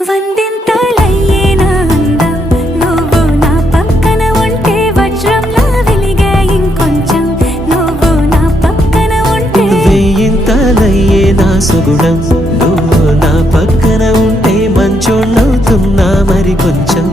వందింతలయ్యేనా అందం నువ్వు నా పక్కన ఉంటే వజ్రంలా వెలిగే ఇంకొంచెం నువ్వు నా పక్కన ఉంటే వెయ్యింతలయ్యేనా సుగుణం నువ్వు నా పక్కన ఉంటే మంచోణ్ణవుతున్నా మరి కొంచెం